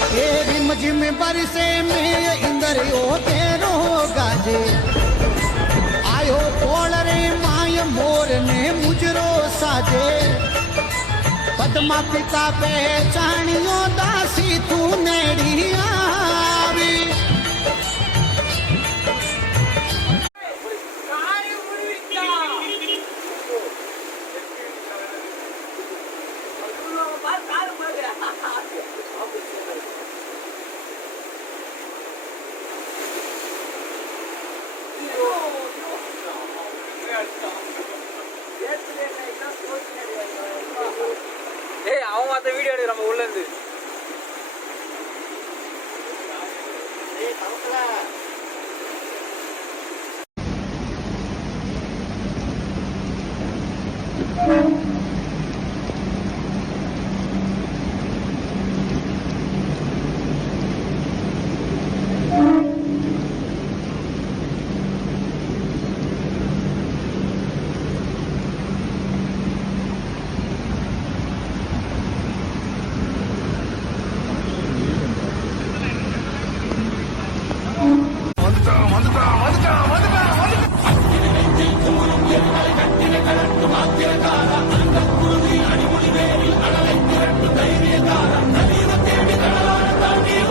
rim झिम बरसे में इंदर ओ तेरो गाजे आयो पोल रे माय मोर ने मुजरो साजे पद्मा पिता पहचानियो दासी तू नेड़ी आवी ஏய் அவன் மத்த வீடியோ எடுக்க நம்ம உள்ள இருந்து ஏய் தரத்துல வந்துட்டா